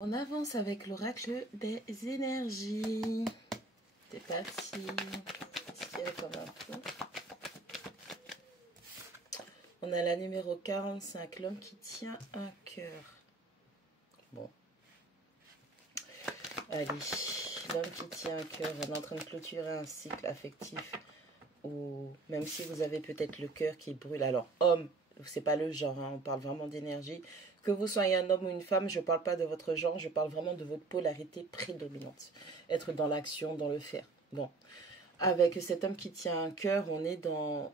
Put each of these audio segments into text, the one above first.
On avance avec l'oracle des énergies. C'est parti. Tirer comme un fou. On a la numéro 45, l'homme qui tient un cœur. Bon. Allez, l'homme qui tient un cœur, on est en train de clôturer un cycle affectif. Ou même si vous avez peut-être le cœur qui brûle. Alors, homme, c'est pas le genre, hein, on parle vraiment d'énergie. Que vous soyez un homme ou une femme, je ne parle pas de votre genre, je parle vraiment de votre polarité prédominante. Être dans l'action, dans le faire. Bon, avec cet homme qui tient un cœur, on est dans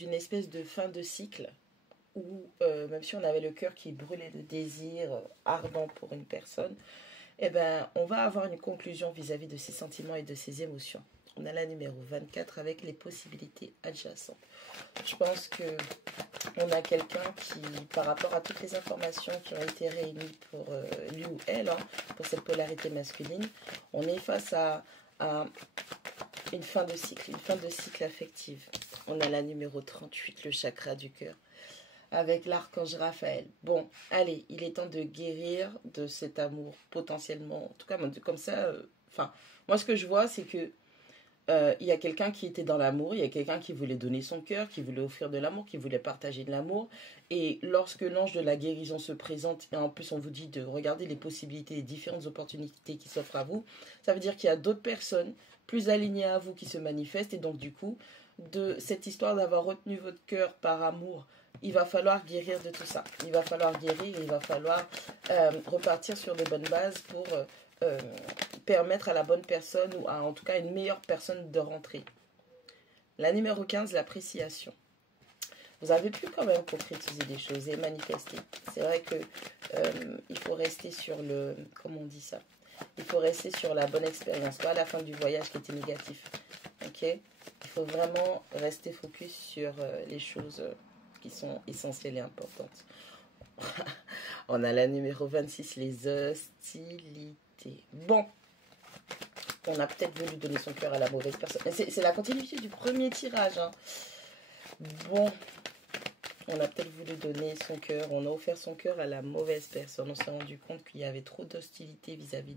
une espèce de fin de cycle où, même si on avait le cœur qui brûlait de désir ardent pour une personne, eh ben, on va avoir une conclusion vis-à-vis de ses sentiments et de ses émotions. On a la numéro 24 avec les possibilités adjacentes. Je pense que on a quelqu'un qui, par rapport à toutes les informations qui ont été réunies pour lui ou elle, hein, pour cette polarité masculine, on est face à une fin de cycle affective. On a la numéro 38, le chakra du cœur, avec l'archange Raphaël. Bon, allez, il est temps de guérir de cet amour potentiellement, en tout cas comme ça, moi ce que je vois c'est que il y a quelqu'un qui était dans l'amour, il y a quelqu'un qui voulait donner son cœur, qui voulait offrir de l'amour, qui voulait partager de l'amour. Et lorsque l'ange de la guérison se présente, et en plus on vous dit de regarder les possibilités, les différentes opportunités qui s'offrent à vous, ça veut dire qu'il y a d'autres personnes plus alignées à vous qui se manifestent. Et donc du coup, de cette histoire d'avoir retenu votre cœur par amour, il va falloir guérir de tout ça. Il va falloir guérir, il va falloir repartir sur de bonnes bases pour permettre à la bonne personne ou à en tout cas une meilleure personne de rentrer. La numéro 15, l'appréciation. Vous avez pu quand même concrétiser des choses et manifester. C'est vrai que il faut rester sur le... Comment on dit ça? Il faut rester sur la bonne expérience, pas à la fin du voyage qui était négatif. Ok? Il faut vraiment rester focus sur les choses qui sont essentielles et importantes. On a la numéro 26, les hostilités. Bon, on a peut-être voulu donner son cœur à la mauvaise personne. C'est la continuité du premier tirage. Hein. Bon, on a peut-être voulu donner son cœur. On a offert son cœur à la mauvaise personne. On s'est rendu compte qu'il y avait trop d'hostilité vis-à-vis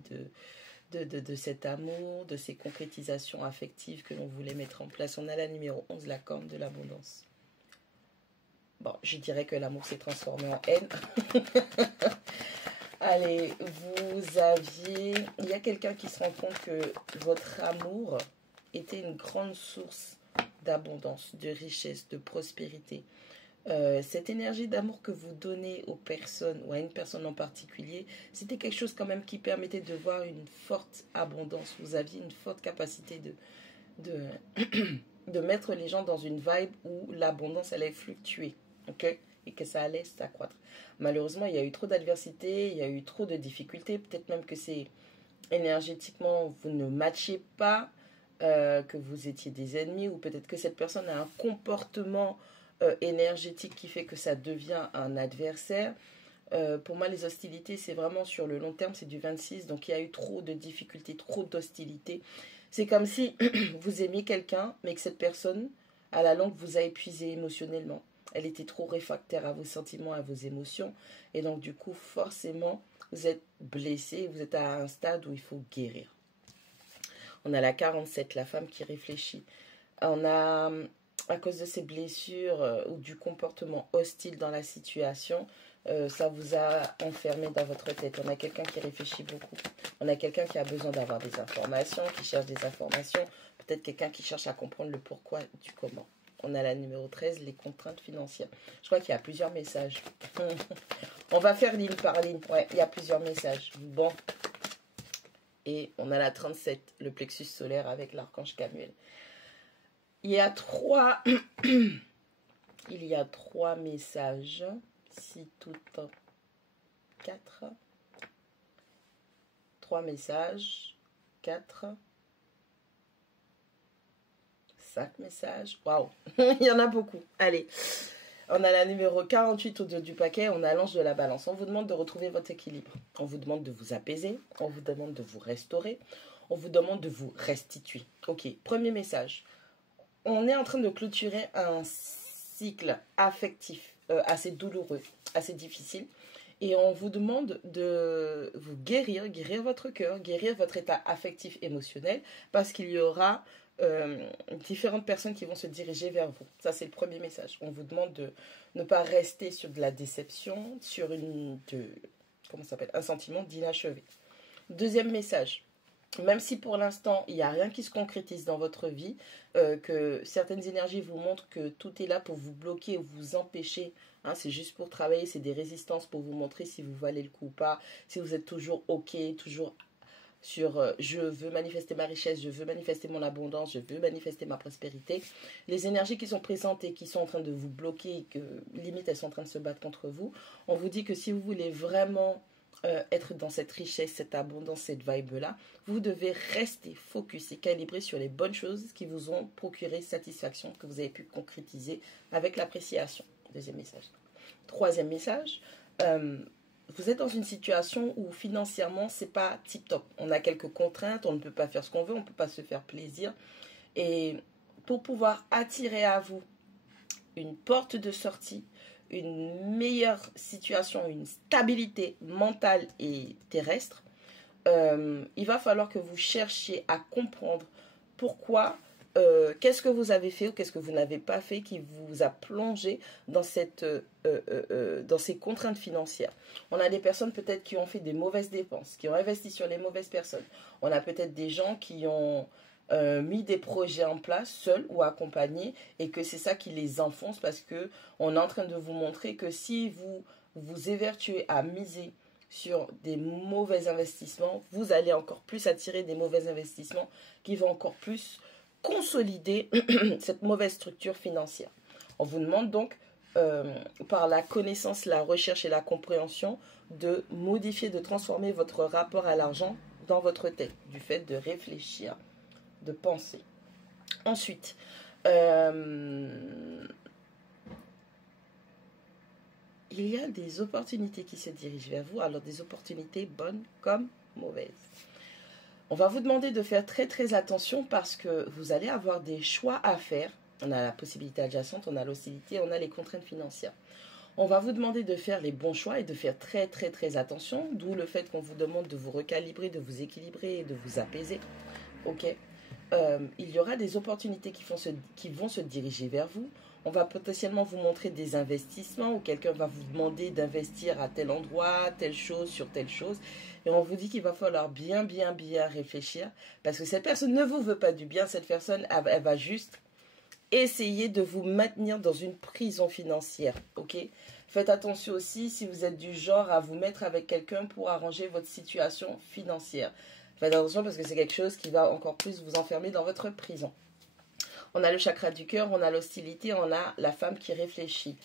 de cet amour, de ces concrétisations affectives que l'on voulait mettre en place. On a la numéro 11, la corne de l'abondance. Bon, je dirais que l'amour s'est transformé en haine. Allez, il y a quelqu'un qui se rend compte que votre amour était une grande source d'abondance, de richesse, de prospérité. Cette énergie d'amour que vous donnez aux personnes ou à une personne en particulier, c'était quelque chose quand même qui permettait de voir une forte abondance. Vous aviez une forte capacité de mettre les gens dans une vibe où l'abondance allait fluctuer. Ok? Et que ça allait s'accroître. Malheureusement, il y a eu trop d'adversité, il y a eu trop de difficultés. Peut-être même que c'est énergétiquement, vous ne matchez pas, que vous étiez des ennemis, ou peut-être que cette personne a un comportement énergétique qui fait que ça devient un adversaire. Pour moi, les hostilités, c'est vraiment sur le long terme, c'est du 26. Donc, il y a eu trop de difficultés, trop d'hostilité. C'est comme si vous aimiez quelqu'un, mais que cette personne, à la longue, vous a épuisé émotionnellement. Elle était trop réfractaire à vos sentiments, à vos émotions. Et donc, du coup, forcément, vous êtes blessé. Vous êtes à un stade où il faut guérir. On a la 47, la femme qui réfléchit. On a, à cause de ces blessures ou du comportement hostile dans la situation, ça vous a enfermé dans votre tête. On a quelqu'un qui réfléchit beaucoup. On a quelqu'un qui a besoin d'avoir des informations, qui cherche des informations. Peut-être quelqu'un qui cherche à comprendre le pourquoi du comment. On a la numéro 13, les contraintes financières. Je crois qu'il y a plusieurs messages. On va faire ligne par ligne. Ouais, il y a plusieurs messages. Bon. Et on a la 37, le plexus solaire avec l'archange Camuel. Il y a trois messages. Si tout en 4. 3 messages. 4. 5 messages. Waouh, il y en a beaucoup. Allez, on a la numéro 48 au dos du paquet. On a l'ange de la balance. On vous demande de retrouver votre équilibre. On vous demande de vous apaiser. On vous demande de vous restaurer. On vous demande de vous restituer. Ok, premier message. On est en train de clôturer un cycle affectif assez douloureux, assez difficile. Et on vous demande de vous guérir votre cœur, guérir votre état affectif émotionnel, parce qu'il y aura différentes personnes qui vont se diriger vers vous. Ça, c'est le premier message. On vous demande de ne pas rester sur de la déception, sur un sentiment d'inachevé. Deuxième message. Même si pour l'instant, il n'y a rien qui se concrétise dans votre vie, que certaines énergies vous montrent que tout est là pour vous bloquer ou vous empêcher, hein, c'est juste pour travailler, c'est des résistances pour vous montrer si vous valez le coup ou pas, si vous êtes toujours OK, toujours sur je veux manifester ma richesse, je veux manifester mon abondance, je veux manifester ma prospérité. Les énergies qui sont présentes et qui sont en train de vous bloquer, que limite elles sont en train de se battre contre vous, on vous dit que si vous voulez vraiment être dans cette richesse, cette abondance, cette vibe-là, vous devez rester focus et calibré sur les bonnes choses qui vous ont procuré satisfaction, que vous avez pu concrétiser avec l'appréciation. Deuxième message. Troisième message, vous êtes dans une situation où financièrement, c'est pas tip-top. On a quelques contraintes, on ne peut pas faire ce qu'on veut, on ne peut pas se faire plaisir. Et pour pouvoir attirer à vous une porte de sortie, une meilleure situation, une stabilité mentale et terrestre, il va falloir que vous cherchiez à comprendre pourquoi, qu'est-ce que vous avez fait ou qu'est-ce que vous n'avez pas fait qui vous a plongé dans ces contraintes financières. On a des personnes peut-être qui ont fait des mauvaises dépenses, qui ont investi sur les mauvaises personnes. On a peut-être des gens qui ont mis des projets en place seuls ou accompagnés et que c'est ça qui les enfonce parce que on est en train de vous montrer que si vous vous évertuez à miser sur des mauvais investissements, vous allez encore plus attirer des mauvais investissements qui vont encore plus consolider cette mauvaise structure financière. On vous demande donc par la connaissance, la recherche et la compréhension de modifier, de transformer votre rapport à l'argent dans votre tête, du fait de réfléchir, de penser. Ensuite, il y a des opportunités qui se dirigent vers vous, alors des opportunités bonnes comme mauvaises. On va vous demander de faire très très attention parce que vous allez avoir des choix à faire. On a la possibilité adjacente, on a l'hostilité, on a les contraintes financières. On va vous demander de faire les bons choix et de faire très très très attention, d'où le fait qu'on vous demande de vous recalibrer, de vous équilibrer et de vous apaiser. Ok. Il y aura des opportunités qui vont se diriger vers vous. On va potentiellement vous montrer des investissements où quelqu'un va vous demander d'investir à tel endroit, telle chose, sur telle chose. Et on vous dit qu'il va falloir bien réfléchir parce que cette personne ne vous veut pas du bien. Cette personne, elle va juste essayer de vous maintenir dans une prison financière. Ok ? Faites attention aussi si vous êtes du genre à vous mettre avec quelqu'un pour arranger votre situation financière. Faites attention parce que c'est quelque chose qui va encore plus vous enfermer dans votre prison. On a le chakra du cœur, on a l'hostilité, on a la femme qui réfléchit.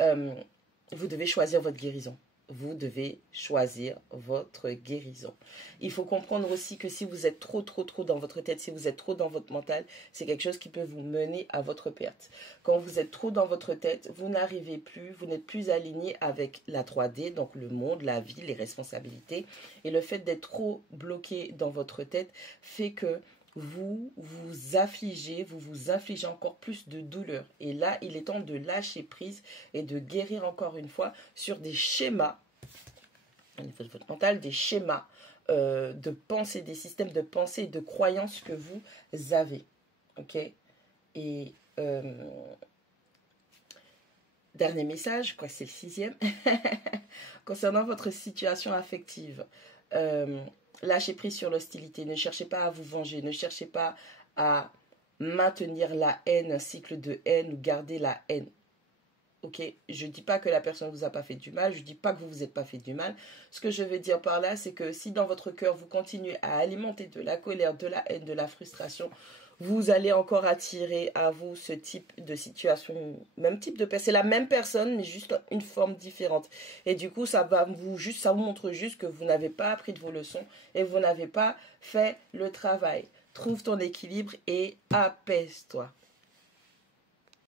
Vous devez choisir votre guérison. Vous devez choisir votre guérison. Il faut comprendre aussi que si vous êtes trop dans votre tête, si vous êtes trop dans votre mental, c'est quelque chose qui peut vous mener à votre perte. Quand vous êtes trop dans votre tête, vous n'arrivez plus, vous n'êtes plus aligné avec la 3D, donc le monde, la vie, les responsabilités. Et le fait d'être trop bloqué dans votre tête fait que vous vous affligez, vous vous infligez encore plus de douleur. Et là, il est temps de lâcher prise et de guérir encore une fois sur des schémas, au niveau de votre mental, des schémas de pensée, des systèmes de pensée et de croyances que vous avez. Ok? Et dernier message, quoi, c'est le 6e, concernant votre situation affective. Lâchez prise sur l'hostilité. Ne cherchez pas à vous venger. Ne cherchez pas à maintenir la haine, un cycle de haine ou garder la haine. Ok? Je ne dis pas que la personne ne vous a pas fait du mal. Je ne dis pas que vous ne vous êtes pas fait du mal. Ce que je veux dire par là, c'est que si dans votre cœur, vous continuez à alimenter de la colère, de la haine, de la frustration, vous allez encore attirer à vous ce type de situation, même type de personne. C'est la même personne, mais juste une forme différente. Et du coup, ça vous montre juste que vous n'avez pas appris de vos leçons et vous n'avez pas fait le travail. Trouve ton équilibre et apaise-toi.